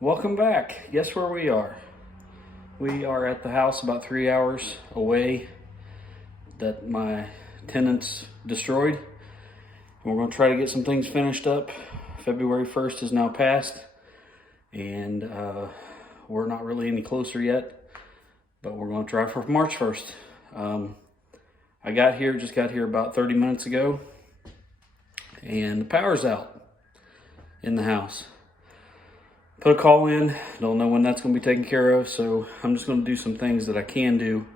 Welcome back. Guess where we are? We are at the house about 3 hours away that my tenants destroyed. And we're going to try to get some things finished up. February 1st is now passed, and we're not really any closer yet, but we're going to try for March 1st. I just got here about 30 minutes ago, and the power's out in the house. Put a call in, don't know when that's going to be taken care of, so I'm just going to do some things that I can do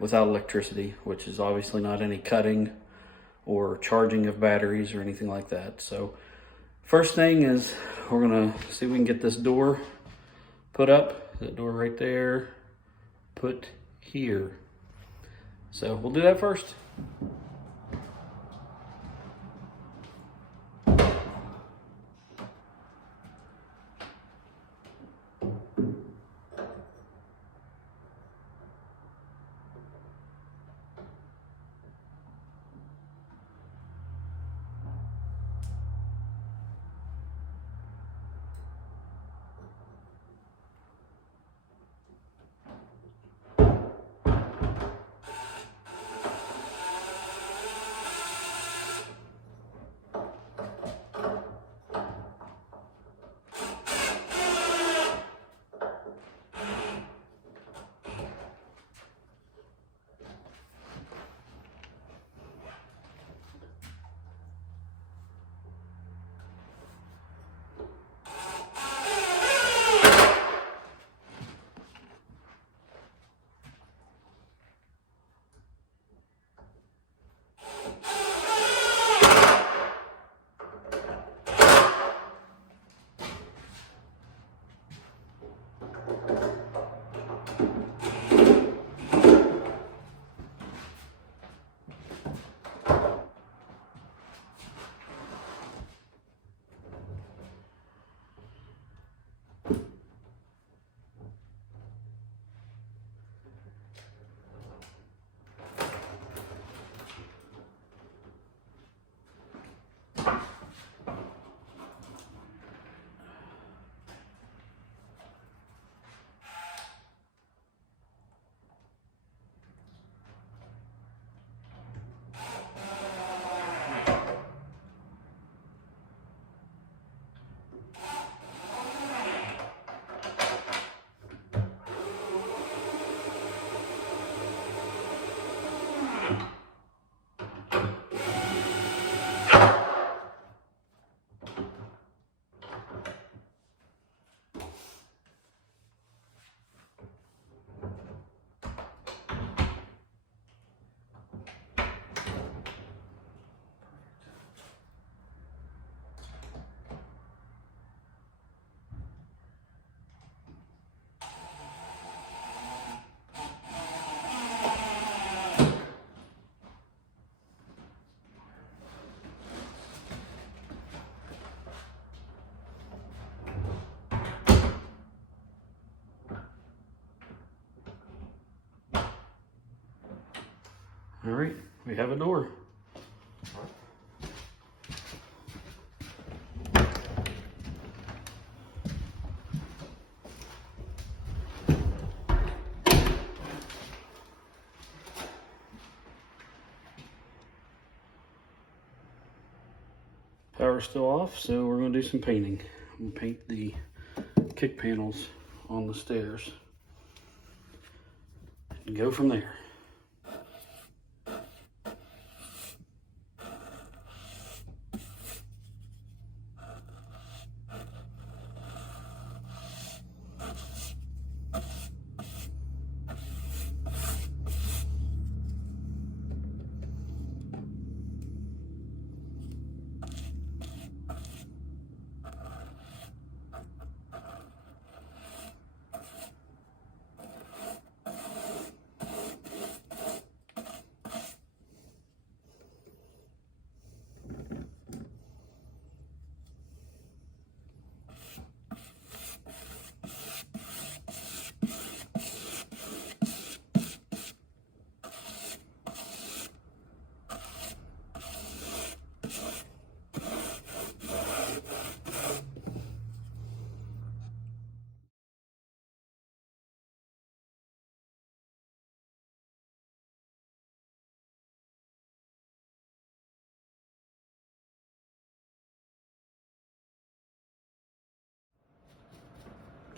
without electricity, which is obviously not any cutting or charging of batteries or anything like that. So first thing is we're going to see if we can get this door put up. That door right there, put here. So we'll do that first. All right, we have a door. Power's still off, so we're going to do some painting. I'm going to paint the kick panels on the stairs and go from there.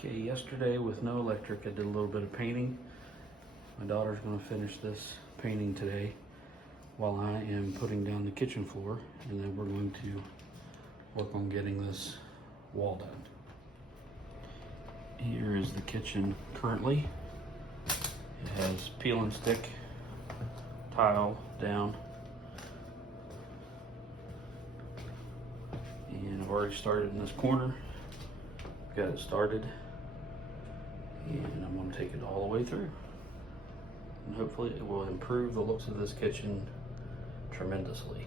Okay, yesterday with no electric, I did a little bit of painting. My daughter's gonna finish this painting today while I am putting down the kitchen floor, and then we're going to work on getting this wall done. Here is the kitchen currently. It has peel and stick tile down. And I've already started in this corner. Got it started. And I'm going to take it all the way through. And hopefully it will improve the looks of this kitchen tremendously.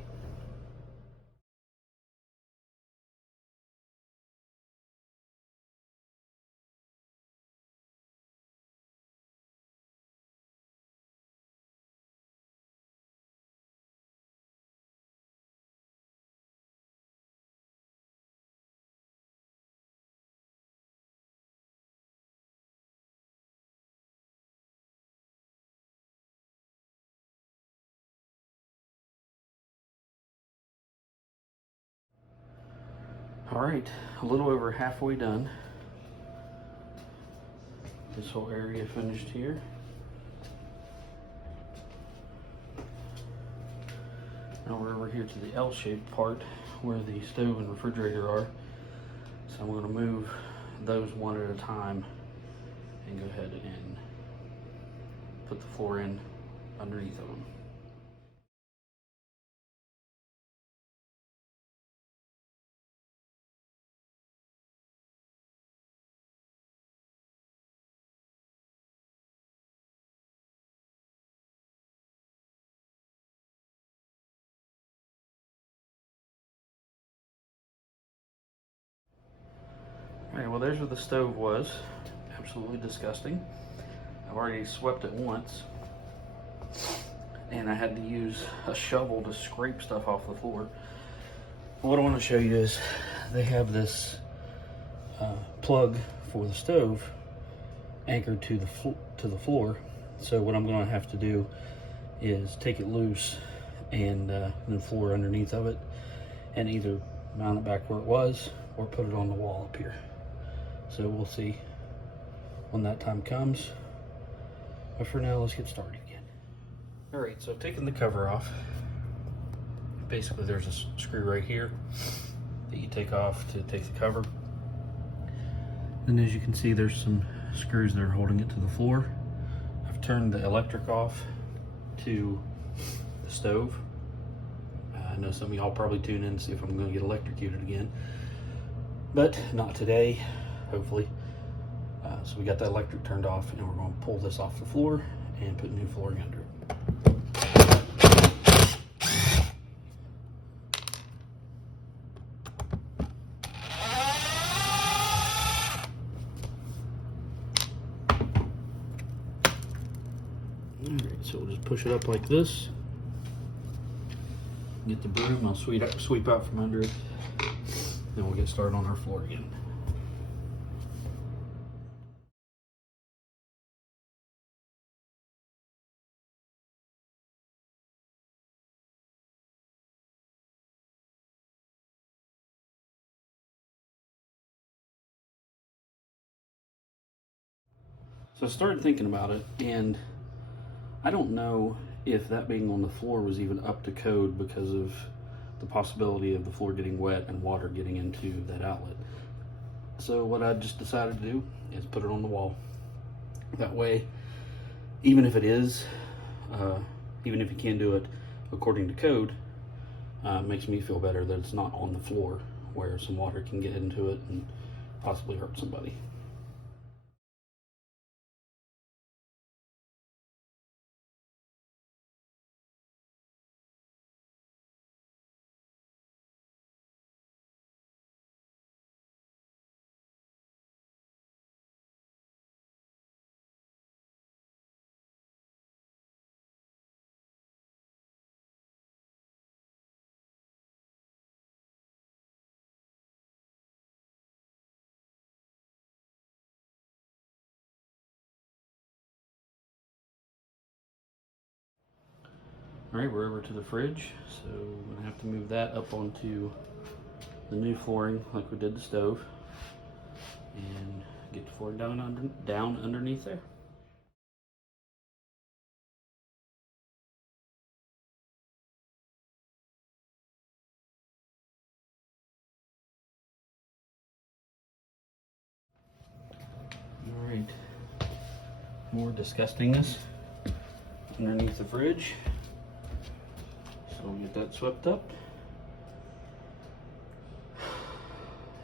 All right, a little over halfway done. This whole area finished here. Now we're over here to the L-shaped part where the stove and refrigerator are. So I'm going to move those one at a time and go ahead and put the floor in underneath of them. Alright, well there's where the stove was. Absolutely disgusting. I've already swept it once, and I had to use a shovel to scrape stuff off the floor. What I want to show you is they have this plug for the stove anchored to the floor. So what I'm going to have to do is take it loose and the floor underneath of it, and either mount it back where it was or put it on the wall up here. So we'll see when that time comes. But for now, let's get started again. All right, so I've taken the cover off. Basically, there's a screw right here that you take off to take the cover. And as you can see, there's some screws that are holding it to the floor. I've turned the electric off to the stove. I know some of y'all probably tune in to see if I'm going to get electrocuted again, but not today, hopefully. So we got the electric turned off, and we're going to pull this off the floor and put new flooring under it. Alright, so we'll just push it up like this. Get the broom, I'll sweep out from under it. Then we'll get started on our floor again. So I started thinking about it, and I don't know if that being on the floor was even up to code because of the possibility of the floor getting wet and water getting into that outlet. So what I just decided to do is put it on the wall. That way, even if it is, even if you can't do it according to code, it makes me feel better that it's not on the floor where some water can get into it and possibly hurt somebody. All right, we're over to the fridge, so we're gonna have to move that up onto the new flooring like we did the stove, and get the floor down underneath there. All right, more disgustingness underneath the fridge. So we'll get that swept up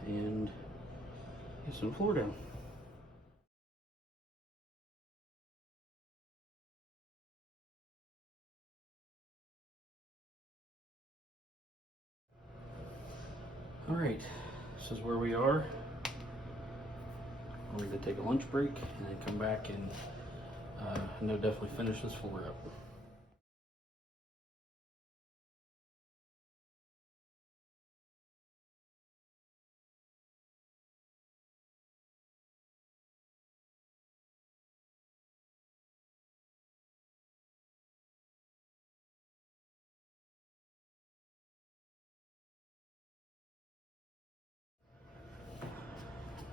and get some floor down. All right, this is where we are. We're going to take a lunch break and then come back and they'll definitely finish this floor up.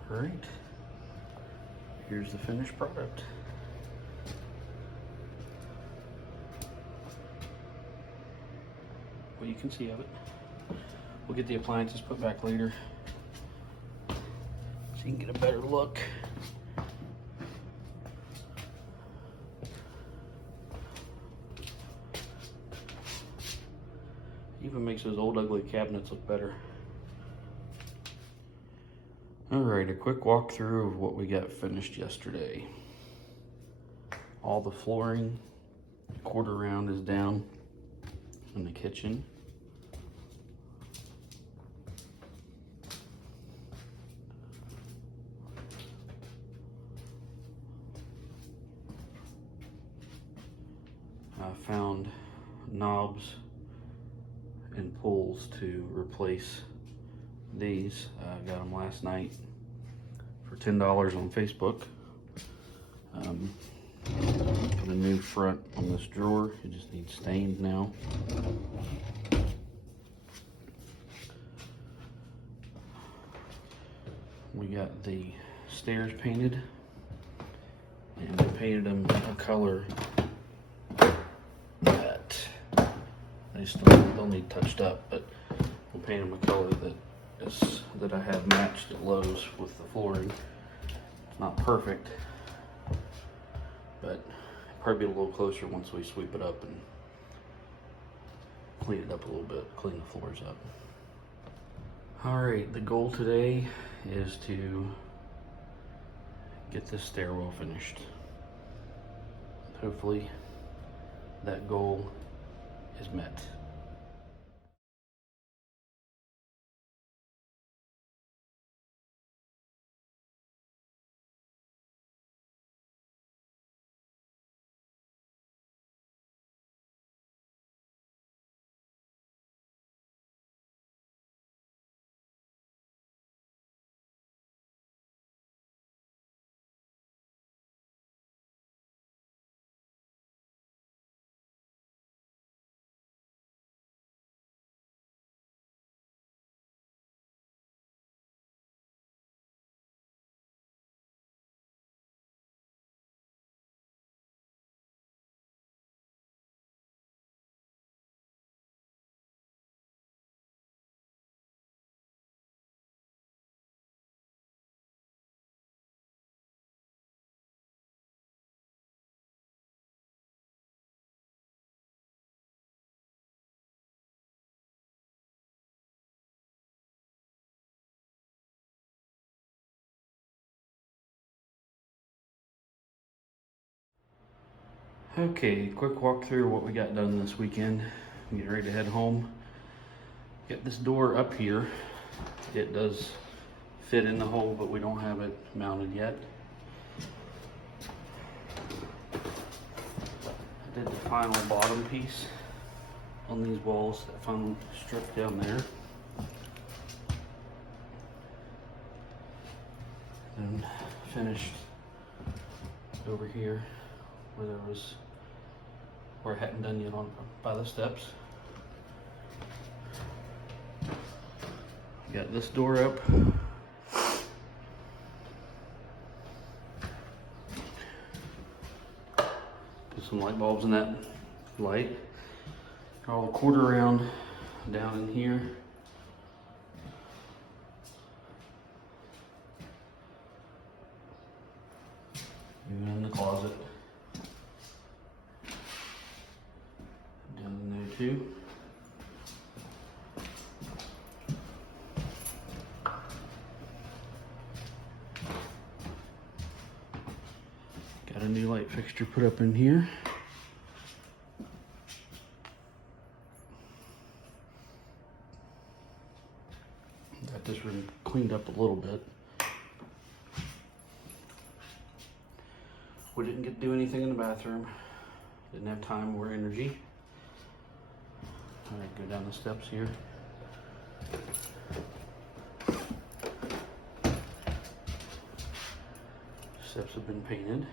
All right, here's the finished product. What you can see of it. We'll get the appliances put back later so you can get a better look. Even makes those old ugly cabinets look better. All right, a quick walkthrough of what we got finished yesterday. All the flooring, quarter round is down in the kitchen. I found knobs and pulls to replace these. I got them last night for $10 on Facebook. Put a new front on this drawer. It just needs stained now. We got the stairs painted, and I painted them a color that they'll need touched up, but we'll paint them a color that I have matched at Lowe's with the flooring. It's not perfect, but probably be a little closer once we sweep it up and clean it up a little bit, clean the floors up. All right, the goal today is to get this stairwell finished. Hopefully that goal is met. Okay, quick walkthrough of what we got done this weekend. I'm getting ready to head home. Get this door up here. It does fit in the hole, but we don't have it mounted yet. I did the final bottom piece on these walls, that final strip down there. And finished over here where I hadn't done yet by the steps. Got this door up. some light bulbs in that light. All the quarter round down in here. Even in the closet. Down in there too. Got a new light fixture put up in here. Got this room cleaned up a little bit. We didn't get to do anything in the bathroom. Didn't have time or energy. All right, go down the steps here. Steps have been painted.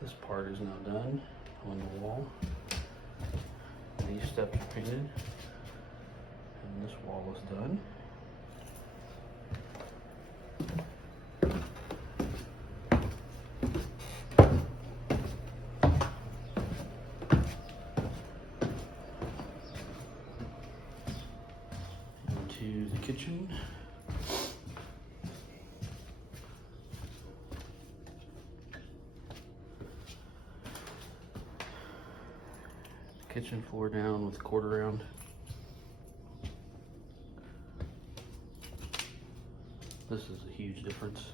This part is now done on the wall. These steps are painted. And this wall is done. Into the kitchen. Kitchen floor down with quarter round. This is a huge difference.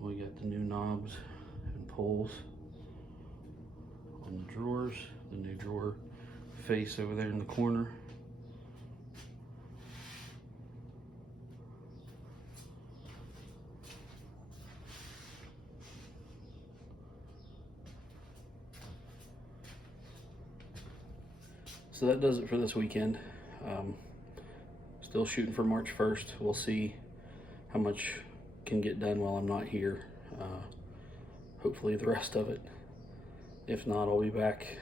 We got the new knobs and pulls on the drawers, the new drawer face over there in the corner. So that does it for this weekend. Still shooting for March 1st. We'll see how much can get done while I'm not here. Hopefully the rest of it. If not, I'll be back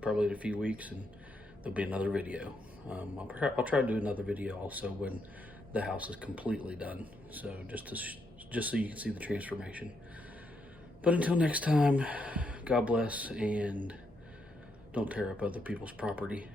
probably in a few weeks and there'll be another video. I'll try to do another video also when the house is completely done. So just so you can see the transformation. But until next time, God bless, and don't tear up other people's property.